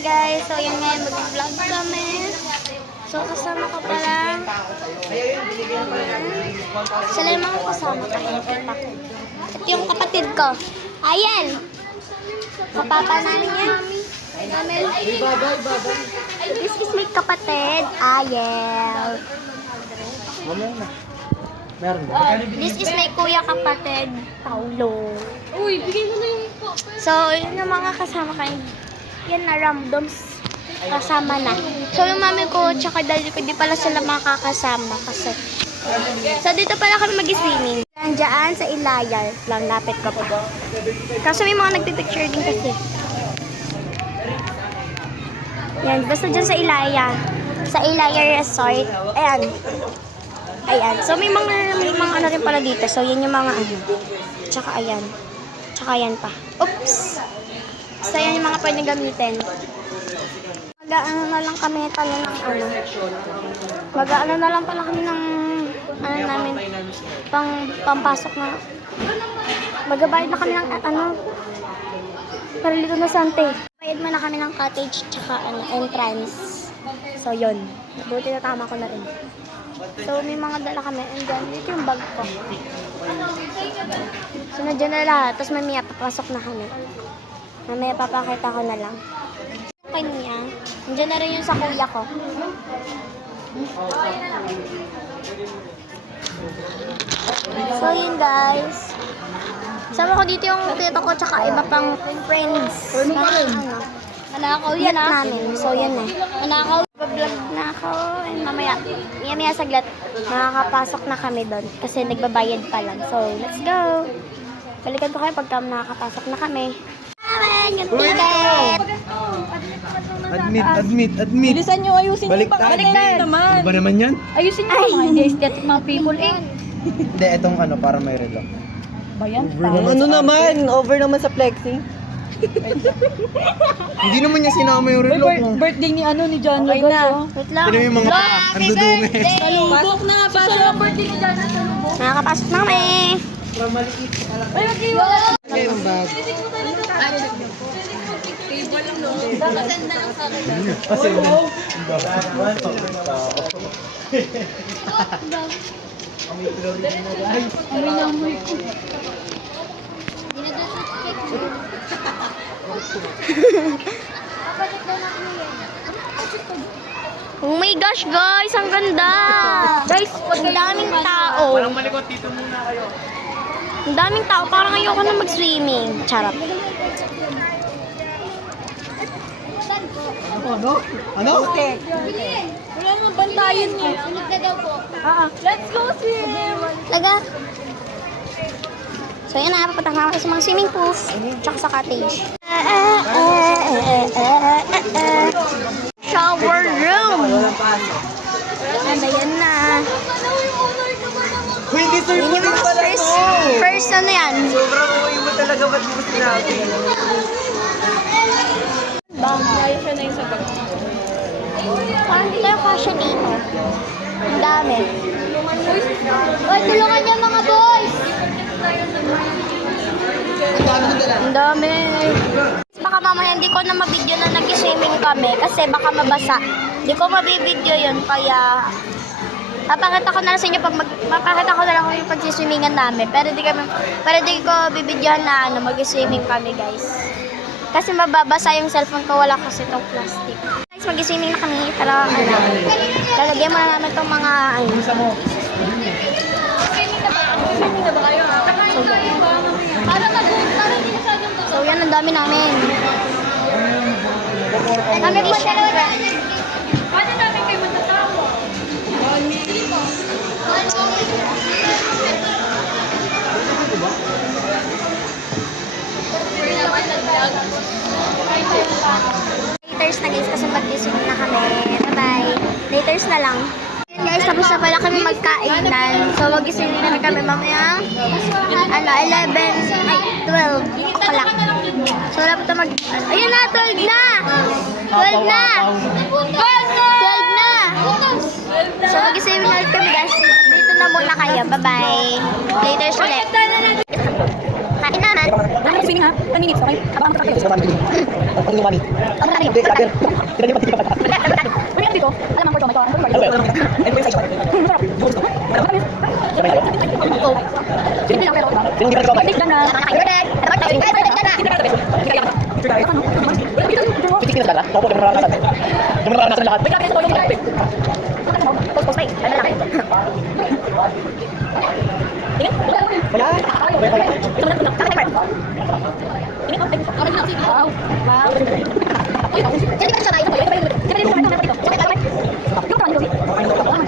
Hi guys, so yan ngayon mag-vlog kami. So kasama ko pala. Sila yung mga kasama ko. At yung kapatid ko. Ayan! Kapapa namin yan. This is my kapatid. Ayel. This is my kuya kapatid. Paulo. Uy, bigay mo na yung po. So, yun yung mga kasama kayo. Yan na, randoms. Kasama na. So, yung mami ko, tsaka daddy ko, di pala sila makakasama kasi. So, dito pala kami mag-swimming. Diyan sa Ilayar. Lang, lapit ko po. Kaso may mga nagpipicture din kasi. Yan, basta dyan sa Ilayar. Sa Ilayar Resort. Ayan. Ayan. So, may mga ano rin pala dito. So, yan yung mga ano. Tsaka ayan. Tsaka yan pa. Oops! So, yan yung mga pwedeng gamitin. Mag-ano na lang kami talo ng ano. Mag-ano na lang pala kami ng ano namin. Pampasok na. Mag-abayad na kami ng ano. Para dito na sante. Bayad mo na kami ng cottage tsaka ano, entrance. So, yun. Buti na tama ko na rin. So, may mga dala kami. And then, dito yung bag ko. So, nandiyan na lahat. Tapos mamaya papasok na kami. Mamaya papakita ko na lang. Kanya, nandiyan na rin yung sa kuya ko. So, yun guys. Sama ko dito yung tito ko tsaka iba pang friends. Ano? Manakaw yan namin. So, yan na. Manakaw. Vlog na ako. And mamaya, maya saglit, makakapasok na kami doon. Kasi nagbabayad pa lang. So, let's go. Balikan ko kayo pagka nakakapasok na kami. Amen! Yung ticket! Admit. Bilisan nyo, ayusin nyo. Baliktad. Naman. Ano ba naman yan? Ayusin nyo mga aesthetic mga people eh. Hindi, etong ano, para may relo. Bayan. Ano naman? Over naman sa flexing. Hindi naman niya sinama yung relo ko. Birthday ni ano ni John Okay Lugos. na. Oh. Wait lang. Sino yung mga andudumi? Pasok na, pasok. Birthday ni John sa lubong. Nakakapasok na kami. Ay, mag-iwan. Okay, ang bag. Kasi Oh my gosh guys, ang ganda! Guys, ang daming tao. Parang malikot dito muna kayo. Ang daming tao, parang ayoko na mag-swimming. Charot. Ano? Wala mo bantayan niya. Let's go swim. Laga. So yan na, papunta na ako sa mga swimming pools. Tsaka sa cottage. Shower room! Yan na. Uy, hindi sir, Yun yung mga first ano yan? sobrang uwi mo talaga, ba't di mo sinabi? Kaya siya na yung sagot. Parang hindi tayo kasya dito. Ang dami. Hoy, tulungan niyo mga boys! Ang dami. Baka mamaya hindi ko na mabidyo na nag-swimming kami kasi baka mabasa. Hindi ko mabibidyo yun kaya papakita ko na lang sa inyo papakita ko na lang yung pag-swismingan namin. Pero di ko bibidyohan na ano, mag-swimming kami guys. Kasi mababasa yung cellphone ko, wala kasi itong plastic. Guys, mag-swimming na kami. Pero ano, lalagyan mo na namin itong mga ano. Swimming na ba kayo? So yan, ang dami namin. Kami po dalawa. Paano namin kayo matatawa? Laters na guys, kasi mag-swimming na kami. Bye-bye. Laters na lang. Yun guys, tapos na pala kami magkainan. So mag-swimming na kami mamaya. Ano, 11, ay, 12 o'clock. So wala pa ito ayun na, 12 na! 12 na! 12 na! So mag-swimming na kami guys. Dito na muna kayo. Bye-bye. Laters ulit. Kain naman. lang swimming ha. 1 minutes, okay? Abangan mo tayo. Ang lumami. Ang marami. Hindi, sabi. Tinanong mo pa. Uy, ano dito? Alam ang porto, Ano ba? Ano ba yung size? Masarap. Sabay tayo. Simple lang pero. Sinong di pa nagkakabay? Big lang na. Pitik na talaga. Ako po, yung maranasan. Yung maranasan lahat. Wait lang, ito yung big. Post pa eh. Ano lang. Tingin? Wala. Ito mo na. Tingin? Wow. Wow. Uy, jadi ka siya na ito. Jadi ka siya na ito. Jadi ka siya na ito. Yung kaman dito. Ay, ito. Ano?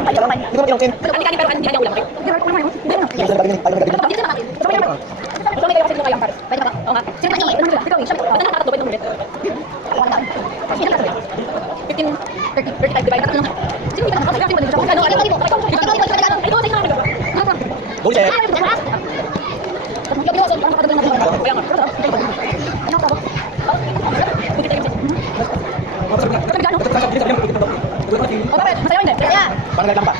Ay, alam. Hindi ko matinongkin. Pero kanin pero kanin hindi ulam. Hindi ko ulam. Hindi ko bagay. Ay, magagaling. Dito na natin. Sabay naman. Ito may kayo kasi kayang par. Pwede ba? Oo nga. Sino ba niya? Ikaw eh. Ito na nakakatubay ng ulit. 15, 30, 35, divide. Sino hindi ka nakakasaya? Sino ba nito? Ano? Ito, tingnan mo. Go, Chef. Parang nagtampa.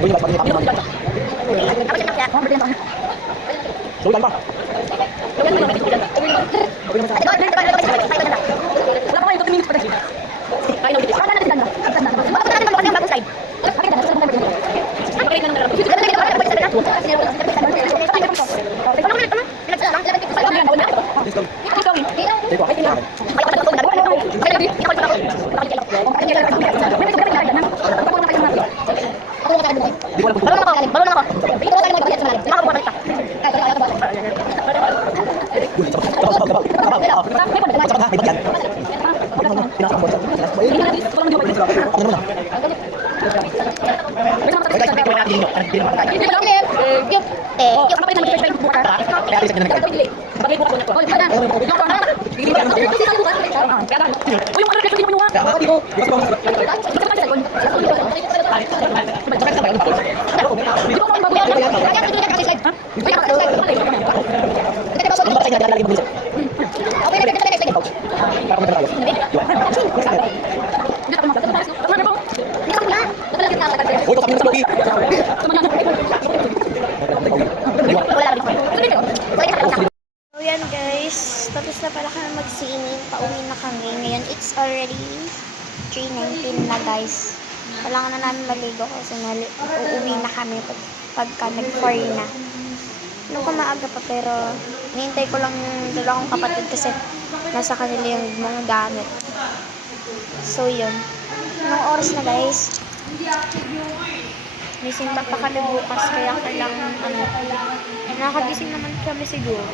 Uy, mas magiging tapos. Sulan pa. Di ko alam kung So yan guys, tapos na pala kami mag-swimming, pauwi na kami. Ngayon it's already 3:19 na guys. Kailangan na namin maligo kasi uuwi na kami pagka nag-4 na. Nung maaga pa pero nihintay ko lang yung dalawang kapatid kasi nasa kanila yung mga gamit. So yun. Anong oras na guys? May simba pa kami bukas kaya kailangan nakakagising naman kami siguro.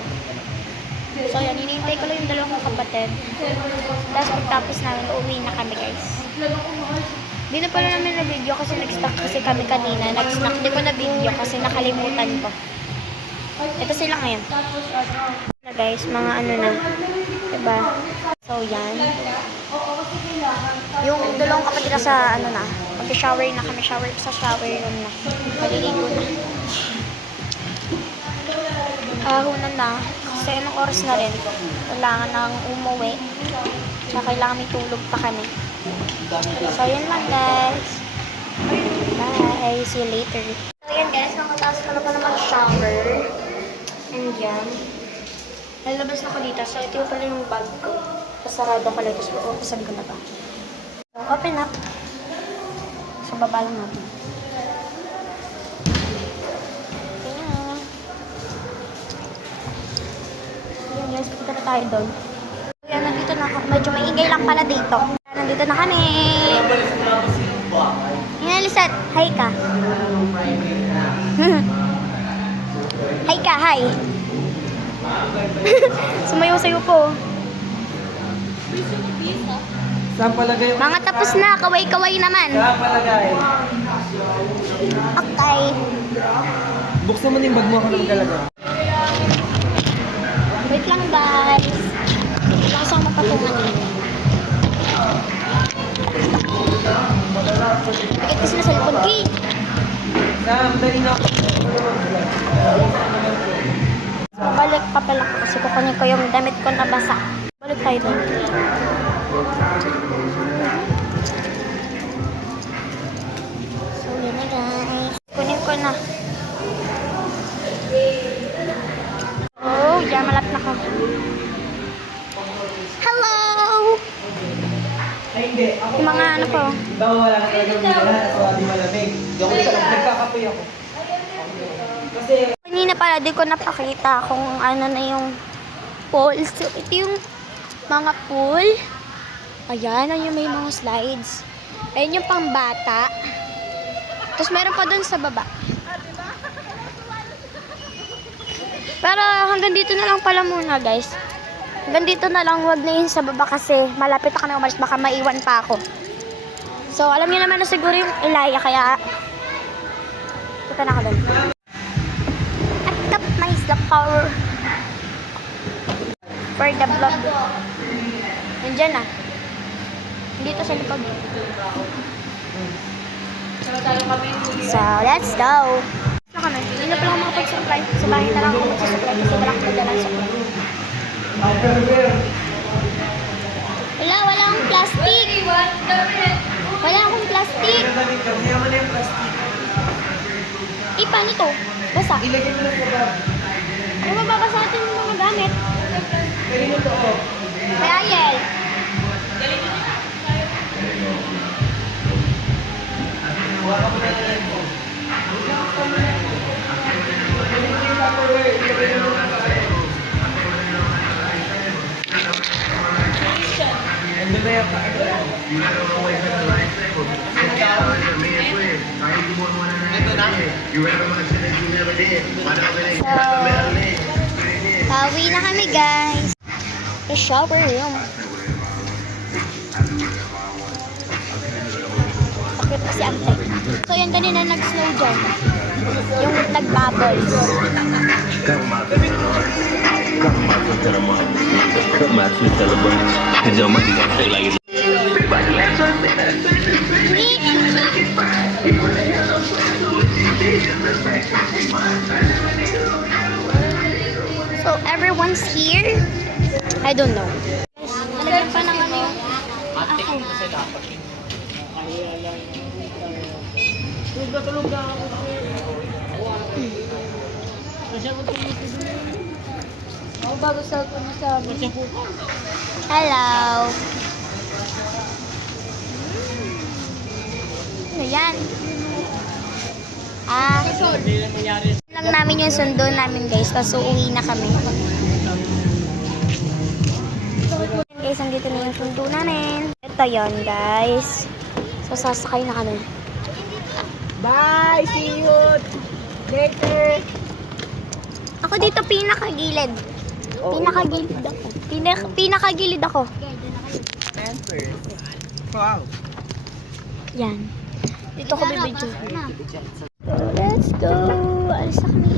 So yan, hinihintay ko lang yung dalawang kapatid. Tapos pagtapos namin, uuwi na kami guys. Di na pala namin na video kasi nag-snack kasi kami kanina. Nag-snack, di ko na video kasi nakalimutan ko. Ito sila ngayon. Na guys, mga ano na. Diba? So yan. Yung dalawang kapatid na sa ano na. Mag-shower na kami. Shower sa shower room na. Maliligo na. Hunan na. Kasi anong oras na rin. Kailangan nang umuwi. Tsaka kailangan may tulog pa kami. So yun lang guys. Bye. See you later. So yan guys. Nakataas ko na pa naman shower. And yan. Lalabas na ko dito. So ito yung pala yung bag ko. Pasarado ko lang. Tapos uupasan ko na ba. So open up. So baba lang natin. Ayan guys, punta na tayo doon. Ayan, nandito na ako. Medyo maingay lang pala dito. Nandito na kami. Ayan, Lisette. Hi ka. Hi ka, hi. Sumayo-sayo po. Saan palagay? Mga tapos na, kaway-kaway naman. Saan palagay? Okay. Buksan mo na yung bag mo ako naman talaga. Wait lang guys. Wala kasang mapatungan eh. Pikit kasi na sa likod, Kate. Sam, dali na. Balik pa pala ko kasi kukunin ko yung damit ko na basa. Balik tayo doon. So, yun na guys. Kunin ko na. Oh, yan. Malapit na ko. Hello! Ay, hindi. Ako Yung mga ano ko. Ikaw wala ka talagang bilahan at wala di malamig. Nagkakape ako. Kasi, Kanina pala, di ko napakita kung ano na yung pool. So, ito yung mga pool. Ayan, ayun may mga slides. Ayun yung pambata. Tapos meron pa dun sa baba. Pero hanggang dito na lang pala muna, guys. Hanggang dito na lang, wag na yun sa baba kasi malapit na kami umalis. Baka maiwan pa ako. So, alam niyo naman na siguro yung Ilaya, kaya punta na ako dun. At my the power for the vlog. Nandiyan na. Dito sa likod. So, let's go. Ano kami? Hindi na pala ako makapag-supply. Sa bahay na lang ako mag-supply kasi wala akong madala sa supply. Wala akong plastic. Wala akong plastic. kaya mo na yung plastic. Paano to? Basa. Ilagay mo lang sa bag. Ano mababasa natin yung mga gamit? Kanino to? Oh. Kay Ayel. Huwag ka mo na lang po. Yung Tupperware, ilagay mo lang sa bag. Andun na yung So, pauwi na kami guys. The shower room. Takip kasi antay. So yan kanina nag-snow dyan. Yung nag-bubbles. So everyone's here? I don't know. Nalagyan pa ng ano yung ako. Bago cellphone mo sa Hello. Ano yan? Lang namin yung sundo namin guys, tapos uuwi na kami. Guys, andito na yung sundo namin. Ito yon guys. So sasakay na kami. Bye! See you later! Ako dito pinakagilid. Pinakagilid ako. Pinakagilid ako. Wow! Yan. Dito ko bibidyo. So, let's go. Alis na kami.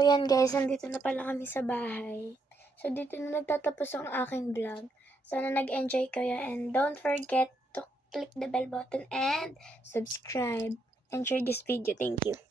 So yan guys, nandito na pala kami sa bahay. So dito na nagtatapos ang aking vlog. Sana nag-enjoy kayo and don't forget to click the bell button and subscribe and share this video. Thank you.